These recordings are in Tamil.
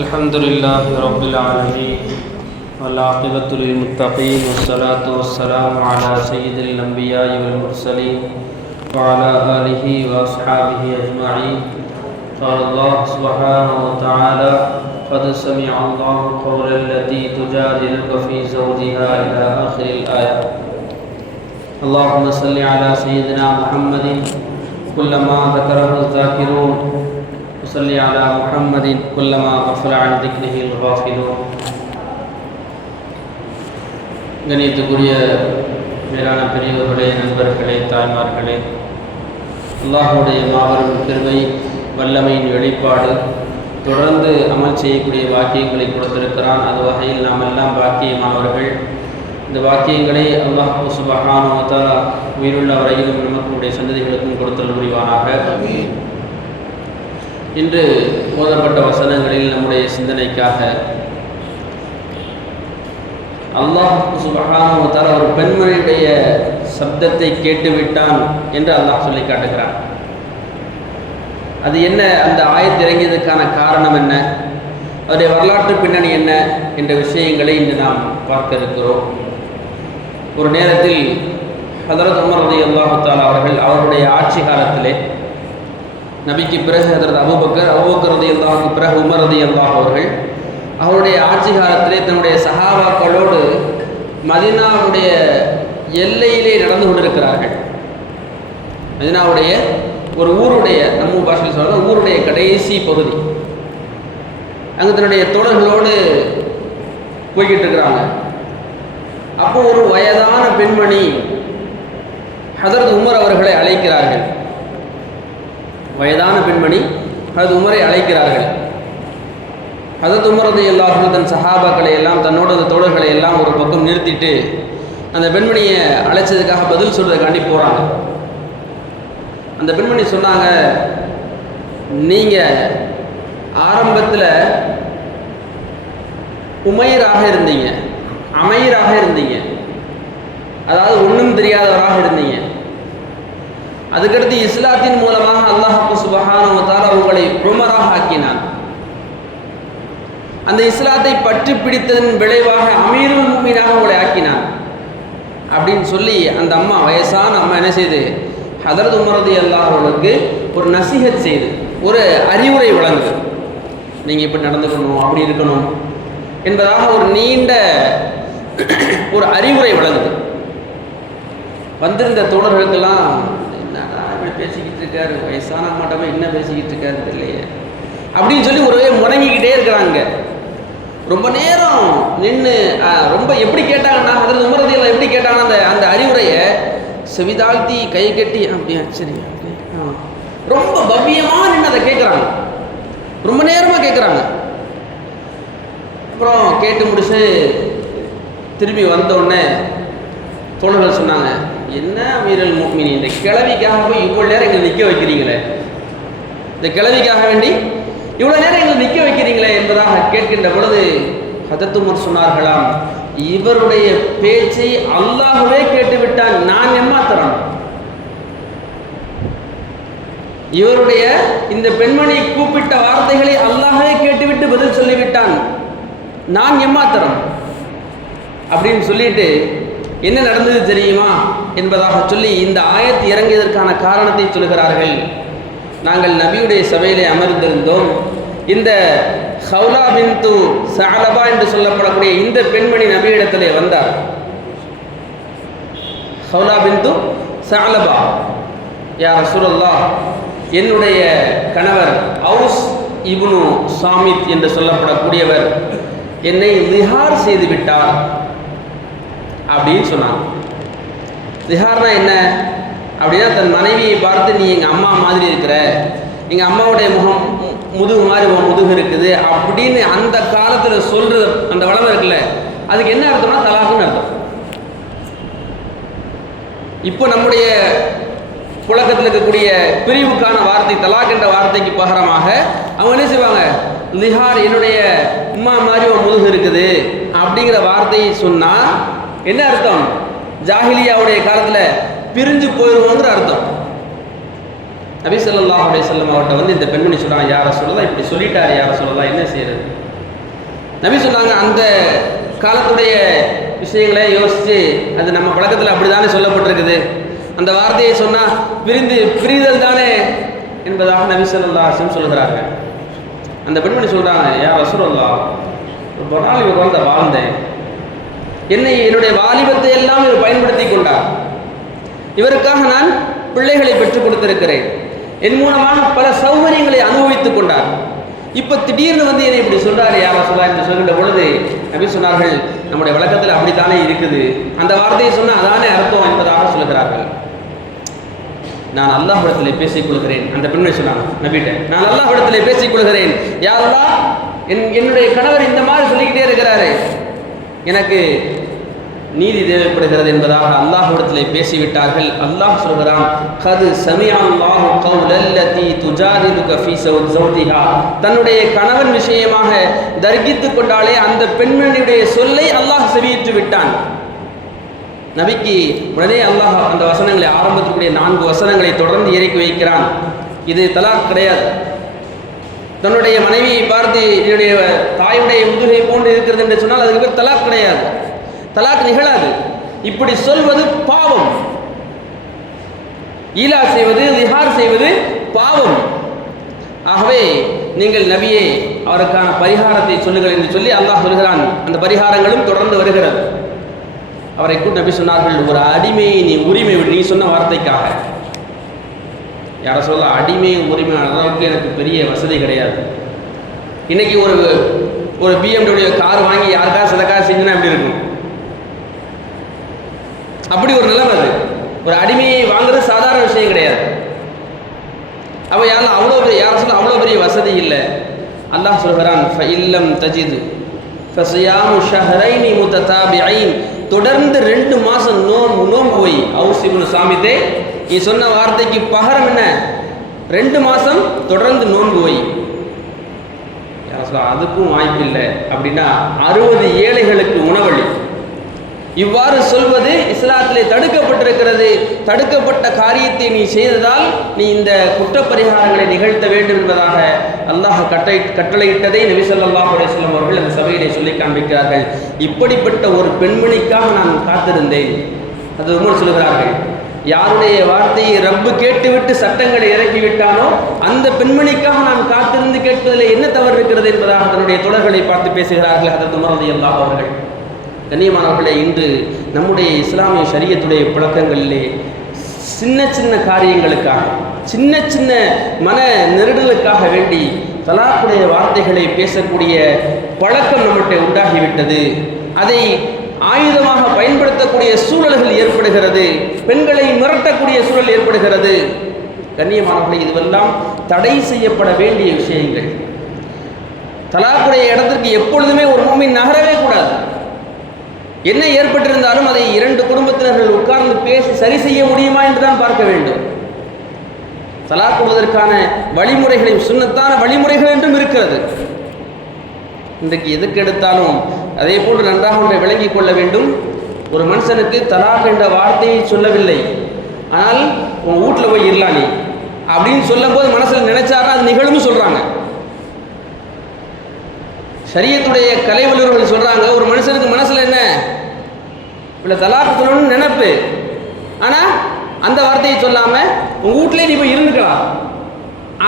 الحمد لله رب العالمين والعاقبة للمتقين والصلاة والسلام على سيد الأنبياء والمرسلين وعلى آله وأصحابه أجمعين. قال الله سبحانه وتعالى: قد سمع الله قول التي تجادلك في زوجها إلى آخر الآية. اللهم صل على سيدنا محمد كلما ذكره الذاكرون وصلي على محمد كلما غفل عن ذكره الغافلون. கணியத்துக்குரிய மேலான பெரியவர்களே, நண்பர்களே, தாய்மார்களே, அல்லாஹ்வுடைய மாபெரும் கிருபை வல்லமையின் வெளிப்பாடு தொடர்ந்து அமல் செய்யக்கூடிய வாக்கியங்களை கொடுத்திருக்கிறான். அது வகையில் நாம் எல்லாம் பாக்கியமானவர்கள். இந்த வாக்கியங்களை அல்லாஹ் சுப்ஹானஹு வ தஆலா உயிருள்ள வரையிலும் நமக்குடைய சந்ததிகளுக்கும் கொடுத்தல் புரிவானாக. இன்று ஓதப்பட்ட வசனங்களில் நம்முடைய சிந்தனைக்காக அல்லாஹ் சுப்ஹானஹு வ தஆலா ஒரு பெண்மணியுடைய சப்தத்தை கேட்டுவிட்டான் என்று அல்லாஹ் சொல்லி காட்டுகிறான். அது என்ன, அந்த ஆயத்து இறங்கியதற்கான காரணம் என்ன, அதனுடைய வரலாற்று பின்னணி என்ன என்ற விஷயங்களை இன்று நாம் பார்க்க இருக்கிறோம். ஒரு நேரத்தில் ஹதரத் உமர் ரலியல்லாஹு தஆலா அவர்களுடைய ஆட்சி காலத்திலே, நபிக்கு பிறகு ஹதரத் அபூபக்கர் ரலியல்லாஹுக்கு பிறகு உமர் ரலியல்லாஹு அவருடைய ஆட்சி காலத்திலே தன்னுடைய சஹாபாக்களோடு மதீனாவுடைய எல்லையிலே நடந்து கொண்டிருக்கிறார்கள். மதீனாவுடைய ஒரு ஊருடைய, நம்ம பாஷையில் சொல்கிற ஊருடைய கடைசி பகுதி, அங்கே தன்னுடைய தோழர்களோடு போய்கிட்டு இருக்கிறாங்க. அப்போ ஒரு வயதான பெண்மணி ஹதரத் உமர் அவர்களை அழைக்கிறார்கள். வயதான பெண்மணி ஹதரத் உமரை அழைக்கிறார்கள். ஹதரத் உமர் ரலியல்லாஹு அன்ஹு தன் சஹாபாக்களை எல்லாம், தன்னோட அந்த தோழர்களை எல்லாம் ஒரு பக்கம் நிறுத்திட்டு அந்த பெண்மணியை அழைச்சதுக்காக பதில் சொல்றதுக்காண்டி போகிறாங்க. அந்த பெண்மணி சொன்னாங்க, நீங்கள் ஆரம்பத்தில் உமையராக இருந்தீங்க, அமையராக இருந்தீங்க, அதாவது ஒன்றும் தெரியாதவராக இருந்தீங்க. அதுக்கடுத்து இஸ்லாத்தின் மூலமாக அல்லாஹ் சுப்ஹானஹு வ தஆலா உங்களை உமராக ஆக்கினான். அந்த இஸ்லாத்தை பற்றி பிடித்ததன் விளைவாக அமீருல் முஃமினீனாக உங்களை ஆக்கினான் அப்படின்னு சொல்லி அந்த அம்மா, வயசான அம்மா என்ன செய்து, ஹதரத் உமர் ரலியல்லாஹு அவர்களுக்கு ஒரு நசீஹத் செய்து, ஒரு அறிவுரை வழங்குது. நீங்கள் இப்படி நடந்துக்கணும், அப்படி இருக்கணும் என்பதாக ஒரு நீண்ட ஒரு அறிவுரை வழங்குது. வந்திருந்த தோழர்களுக்கெல்லாம், என்னடா இப்படி பேசிக்கிட்டு இருக்காரு, வயசான அம்மாட்டமே என்ன பேசிக்கிட்டு இருக்காரு தெரியலையே அப்படின்னு சொல்லி ஒரே முடங்கிக்கிட்டே இருக்கிறாங்க. ரொம்ப நேரம் நின்று ரொம்ப எப்படி கேட்டாங்கன்னா, அதில் உமரதியில் எப்படி கேட்டாங்கன்னா, அந்த அறிவுரையை செவிதாழ்த்தி கை கட்டி அப்படியா சரி ரொம்ப பவ்யமாக நின்று அதை கேட்குறாங்க. ரொம்ப நேரமாக கேட்குறாங்க. அப்புறம் கேட்டு முடிச்சு திரும்பி வந்தோடனே தோழர்கள் சொன்னாங்க, என்ன அமீருல் முஃமினீன், இந்த கிழவிக்காக போய் இவ்வளோ நேரம் எங்களை நிற்க வைக்கிறீங்களே, இந்த கிழவிக்காக வேண்டி இவ்வளோ நேரம் எங்களை நிற்க வைக்கிறீங்களே என்பதாக கேட்கின்ற பொழுது ஹதரத் உமர் சொன்னார்களாம், இவருடைய பேச்சை அல்லாஹ்வே கேட்டுவிட்டான், நான் எம்மாத்திரம். இவருடைய இந்த பெண்மணி கூப்பிட்ட வார்த்தைகளை அல்லாஹ்வே கேட்டுவிட்டு பதில் சொல்லிவிட்டான், நான் எம்மாத்திரம் அப்படின்னு சொல்லிட்டு என்ன நடந்தது தெரியுமா என்பதாக சொல்லி இந்த ஆயத்து இறங்கியதற்கான காரணத்தை சொல்கிறார்கள். நாங்கள் நபியுடைய சபையிலே அமர்ந்திருந்தோம். இந்த ஹவுலா பின்து சஅலபா என்று சொல்லப்படக்கூடிய இந்த பெண்மணி நபியிடத்திலே வந்தார். ஹவுலா பின்து சஅலபா, யா ரசூலல்லாஹ், என்னுடைய கணவர் அவுஸ் இப்னு சாமித் என்று சொல்லப்படக்கூடியவர் என்னை லிஹார் செய்து விட்டார் அப்படின்னு சொன்னாங்க. லிஹார்னா என்ன அப்படின்னா, தன் மனைவியை பார்த்து, நீ எங்கள் அம்மா மாதிரி இருக்கிற, எங்கள் அம்மாவுடைய முதுகு மாதிரி முதுகு இருக்குது அப்படின்னு அந்த காலத்தில் சொல்கிறது, அந்த வளமை இருக்குல்ல, அதுக்கு என்ன அர்த்தம்னா தலாக்குன்னு அர்த்தம். இப்போ நம்முடைய புழக்கத்தில் இருக்கக்கூடிய பிரிவுக்கான வார்த்தை தலாக் என்ற வார்த்தைக்கு பகரமாக அவங்க என்ன செய்வாங்க, லிஹார், என்னுடைய அம்மா மாதிரி முதுகு இருக்குது அப்படிங்கிற வார்த்தையை சொன்னால் என்ன அர்த்தம், ஜாஹிலியாவுடைய காலத்தில் பிரிஞ்சு போயிடுவோங்கிற அர்த்தம். நபி ஸல்லல்லாஹு அலைஹி வஸல்லம் அவர்கிட்ட வந்து இந்த பெண்மணி சொல்கிறாங்க, யார சொல்லலாம், இப்படி சொல்லிட்டார், யார சொல்லலாம், என்ன செய்யறது? நபி சொன்னாங்க, அந்த காலத்துடைய விஷயங்களை யோசித்து, அது நம்ம பழக்கத்தில் அப்படி தானே சொல்லப்பட்டிருக்குது, அந்த வார்த்தையை சொன்னால் பிரிதல் தானே என்பதாக நபி ஸல்லல்லாஹு அலைஹி வஸல்லம் சொல்கிறாங்க. அந்த பெண்மணி சொல்கிறாங்க, யார் ரசூலுல்லாஹ், ஒரு நாள் இவர் வந்து வாழ்ந்தேன், என்னுடைய வாலிபத்தை எல்லாம் இவர் பயன்படுத்தி கொண்டார், இவருக்காக நான் பிள்ளைகளை பெற்றுக் கொடுத்திருக்கிறேன், என் மூலமாக பல சௌகரியங்களை அனுபவித்துக் கொண்டார், இப்போ திடீர்னு வந்து என்னை இப்படி சொல்றாரு, யார சொல்லா என்று சொல்கின்ற பொழுது நபி சொன்னார்கள், நம்முடைய வழக்கத்தில் அப்படித்தானே இருக்குது, அந்த வார்த்தையை சொன்னால் அதானே அர்த்தம் என்பதாக சொல்கிறார்கள். நான் அல்லாஹ்விடத்தில் பேசிக் கொள்கிறேன். அந்த பெண்மணி சொன்னாங்க நபிட்ட, நான் அல்லாஹ்விடத்தில் பேசிக் கொள்கிறேன், யா அல்லாஹ், என்னுடைய கணவர் இந்த மாதிரி சொல்லிக்கிட்டே இருக்கிறாரு, எனக்கு நீதி தேவைப்படுகிறது என்பதாக அல்லாஹ்விடத்தில் பேசிவிட்டார்கள். அல்லாஹ் சொல்கிறான், கது சமிஅல்லாஹு கௌலல்லதி துஜாதிலுக ஃபீ ஸௌஜிஹா, தன்னுடைய கணவன் விஷயமாக தர்கித்துக் கொண்டாலே அந்த பெண்மணியுடைய சொல்லை அல்லாஹ் செவியிட்டு விட்டான். நபிக்கு உடனே அல்லாஹ் அந்த வசனங்களை, ஆரம்பத்திற்குரிய 4 வசனங்களை தொடர்ந்து இறக்கி வைக்கிறான். இது தலாக் கிடையாது. தன்னுடைய மனைவியை பார்த்து என்னுடைய தாயுடைய முதுகை போன்று இருக்கிறது என்று சொன்னால் அதுக்கு பேர் தலாக் கிடையாது, தலாக் நிகழாது. இப்படி சொல்வது பாவம், ஈலா செய்வது, லிஹார் செய்வது பாவம். ஆகவே நீங்கள் நபியே அவருக்கான பரிகாரத்தை சொல்லுங்கள் என்று சொல்லி அல்லாஹ் சொல்கிறான். அந்த பரிகாரங்களும் தொடர்ந்து வருகிறது. அவரை கூட நபி சொன்னார்கள், ஒரு அடிமையை நீ உரிமை விடு, நீ சொன்ன வார்த்தைக்காக. யார சொல்ல, அடிமை உரிமை அளவுக்கு எனக்கு பெரிய வசதி கிடையாது. இன்னைக்கு ஒரு BMW கார் வாங்கி யாருக்கா சதக்கா செஞ்சுன்னா எப்படி இருக்கும்? அப்படி ஒரு நிலைமை. அது ஒரு அடிமையை வாங்குறது சாதாரண விஷயம் கிடையாது. அவ யாரும் அவ்வளோ பெரிய வசதி இல்லை. அல்லாஹ் சொல்கிறான், ஃபஇல்லம் தஜிது ஃபஸியாமு ஷஹரைனி முத்ததாபிஐன், தொடர்ந்து 2 மாதம் நோன்பு போய். அவுஸ் இப்னு சாமித்தே, நீ சொன்ன வார்த்தைக்கு பகரம் என்ன? 2 மாதம் தொடர்ந்து நோன்பு போய். அதுக்கும் வாய்ப்பு இல்லை அப்படின்னா 60 ஏழைகளுக்கு உணவளி. இவ்வாறு சொல்வது இஸ்லாத்திலே தடுக்கப்பட்டிருக்கிறது. தடுக்கப்பட்ட காரியத்தை நீ செய்ததால் நீ இந்த குற்றப்பரிகாரங்களை நிகழ்த்த வேண்டும் என்பதாக அல்லாஹ் கட்டளையிட்டதை நபி ஸல்லல்லாஹு அலைஹி வஸல்லம் அவர்கள் அந்த சபையிலே சொல்லி காண்பிக்கிறார்கள். இப்படிப்பட்ட ஒரு பெண்மணிக்காக நான் காத்திருந்தேன். அது உமர் சொல்கிறார்கள், யாருடைய வார்த்தையை ரப்பு கேட்டுவிட்டு சட்டங்களை இறக்கிவிட்டானோ அந்த பெண்மணிக்காக நான் காத்திருந்து கேட்பதில் என்ன தவறு இருக்கிறது என்பதாக தன்னுடைய தொடர்களை பார்த்து பேசுகிறார்கள் ஹதரத் உமர் ரலியல்லாஹு அவர்கள். கண்ணியமானவர்களே, இன்று நம்முடைய இஸ்லாமிய ஷரியத்துடைய பழக்கங்களிலே சின்ன சின்ன காரியங்களுக்காக, சின்ன சின்ன மன நெருடலுக்காக வேண்டி தலாக்குடைய வார்த்தைகளை பேசக்கூடிய பழக்கம் நம்மகிட்ட உண்டாகிவிட்டது. அதை ஆயுதமாக பயன்படுத்தக்கூடிய சூழல்கள் ஏற்படுகிறது. பெண்களை மிரட்டக்கூடிய சூழல் ஏற்படுகிறது. கண்ணியமானவர்களே, இதுவெல்லாம் தடை செய்யப்பட வேண்டிய விஷயங்கள். தலாக்குடைய இடத்திற்கு எப்பொழுதுமே ஒரு மூமின் நகரவே கூடாது. என்ன ஏற்பட்டிருந்தாலும் அதை 2 குடும்பத்தினர்கள் உட்கார்ந்து பேசி சரி செய்ய முடியுமா என்றுதான் பார்க்க வேண்டும். தலாக் கொடுவதற்கான வழிமுறைகளையும் சுன்னத்தான வழிமுறைகள் என்றும் இருக்கிறது. இன்றைக்கு எதுக்கு எடுத்தாலும் அதே போன்று நன்றாக ஒன்றை விளங்கிக் கொள்ள வேண்டும். ஒரு மனுஷனுக்கு தலாக் என்ற வார்த்தையை சொல்லவில்லை, ஆனால் உன் வீட்டில் போய் இருலாம் நீ அப்படின்னு சொல்லும் போது மனசில் நினைச்சாரா அது நிகழும் சொல்றாங்க. ஷரியத்துடைய கலை வல்லுநர்கள் சொல்றாங்க, ஒரு மனுஷனுக்கு மனசுல என்ன இவ்வளோ தலாக் சொல்லணும்னு நினைப்பு, ஆனால் அந்த வார்த்தையை சொல்லாம உங்க வீட்டிலே நீ போய் இருந்துக்கலாம்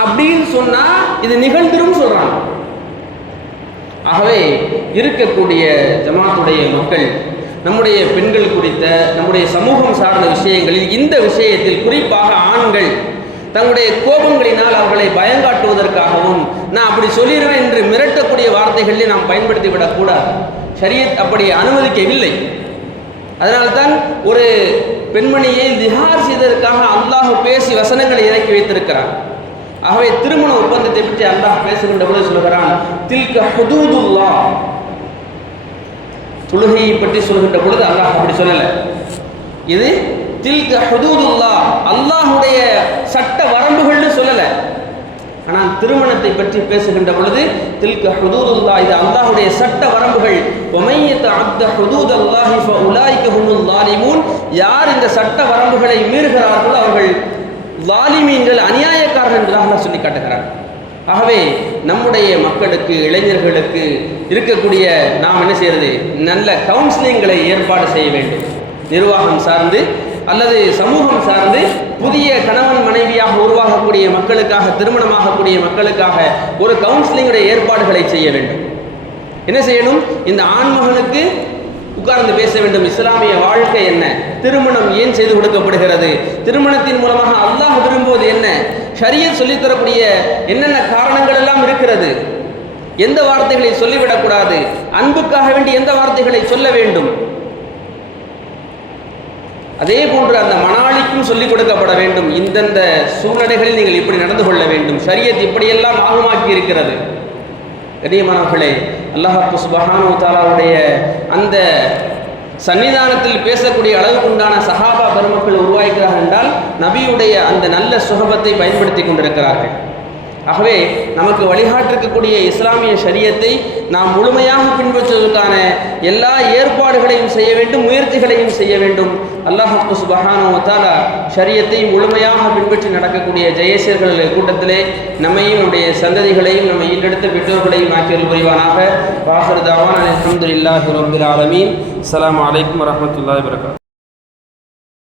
அப்படின்னு சொன்னா இது நிகழ்ந்துரும் சொல்றாங்க. ஆகவே இருக்கக்கூடிய ஜமாத்துடைய மக்கள் நம்முடைய பெண்கள் குறித்த, நம்முடைய சமூகம் சார்ந்த விஷயங்களில், இந்த விஷயத்தில் குறிப்பாக ஆண்கள் தங்களுடைய கோபங்களினால் அவர்களை பயங்காட்டுவதற்காகவும் நான் அப்படி சொல்லிடுவேன் என்று மிரட்டக்கூடிய வார்த்தைகளில் நாம் பயன்படுத்தி விடக்கூடாது. ஷரியத் அப்படி அனுமதிக்கவில்லை. அதனால்தான் ஒரு பெண்மணியை திஹார் செய்ததற்காக அல்லாஹ் பேசி வசனங்களை இறக்கி வைத்திருக்கிறான். ஆகவே திருமண ஒப்பந்தத்தை பற்றி அல்லாஹ் பேசுகின்ற பொழுது சொல்கிறான், தில்க ஹுதூதுல்லாஹ். தொழுகையை பற்றி சொல்கின்ற பொழுது அல்லாஹ் அப்படி சொல்லலை. இது தில்க ஹுதூதுல்லாஹ், அல்லாஹுடைய சட்ட வரம்புகள்னு சொல்லலை. ஆனால் திருமணத்தை பற்றி பேசுகின்ற பொழுது தில்க ஹுதூதுல்லாஹ், இது அல்லாஹுடைய சட்ட வரம்புகள். வமையத அப்த ஹுதூதல்லாஹி ஃபஉலாயிக ஹுமுல் ஸாலிமூன், யார் இந்த சட்ட வரம்புகளை மீறுகிறார்களோ அவர்கள் லாலிமீன்கள், அநியாயக்காரர்கள் என்பதாக அல்லாஹ் சொல்லி காட்டுகிறார். ஆகவே நம்முடைய மக்களுக்கு, இளைஞர்களுக்கு இருக்கக்கூடிய நாம் என்ன செய்யறது, நல்ல கவுன்சிலிங்களை ஏற்பாடு செய்ய வேண்டும். நிர்வாகம் சார்ந்து அல்லது சமூகம் சார்ந்து புதிய கணவன் மனைவியாக உருவாகக்கூடிய மக்களுக்காக, திருமணமாகக்கூடிய மக்களுக்காக ஒரு கவுன்சிலிங்குடைய ஏற்பாடுகளை செய்ய வேண்டும். என்ன செய்யணும், இந்த ஆண்மகனுக்கு உட்கார்ந்து பேச வேண்டும். இஸ்லாமிய வாழ்க்கை என்ன, திருமணம் ஏன் செய்து கொடுக்கப்படுகிறது, திருமணத்தின் மூலமாக அல்லாஹ் விரும்புவது என்ன, ஷரியத் சொல்லித்தரக்கூடிய என்னென்ன காரணங்கள் எல்லாம் இருக்கிறது, எந்த வார்த்தைகளை சொல்லிவிடக்கூடாது, அன்புக்காக வேண்டி எந்த வார்த்தைகளை சொல்ல வேண்டும், அதே போன்று அந்த மணாளிக்கும் சொல்லிக் கொடுக்கப்பட வேண்டும். இந்தந்த சூழ்நிலைகளில் நீங்கள் இப்படி நடந்து கொள்ள வேண்டும், ஷரியத் இப்படியெல்லாம் ஆகமாக்கி இருக்கிறது. கண்ணியமானவர்களே, அல்லாஹ் சுப்ஹானஹு வ தஆலாவுடைய அந்த சன்னிதானத்தில் பேசக்கூடிய அளவுக்கு உண்டான சஹாபா பெருமக்கள் உருவாக்கிறார்கள் என்றால் நபியுடைய அந்த நல்ல சுஹபத்தை பயன்படுத்தி கொண்டிருக்கிறார்கள். ஆகவே நமக்கு வழிகாட்டிருக்கக்கூடிய இஸ்லாமிய ஷரியத்தை நாம் முழுமையாக பின்பற்றுவதற்கான எல்லா ஏற்பாடுகளையும் செய்ய வேண்டும், முயற்சிகளையும் செய்ய வேண்டும். அல்லாஹ் சுப்ஹானஹு வ தஆலா ஷரியத்தை முழுமையாக பின்பற்றி நடக்கக்கூடிய ஜெயசீர்கள் கூட்டத்திலே நம்மையும் நம்முடைய சந்ததிகளையும் நம்ம ஈண்டெடுத்த பெற்றோர்களையும் ஆக்கியல் புரிவானாக. வாஹிரு தஅவானா அல்ஹம்துலில்லாஹி ரப்பில் ஆலமீன். அஸ்ஸலாமு அலைக்கும் வரஹ்மத்துல்லாஹி வபரகாத்துஹு.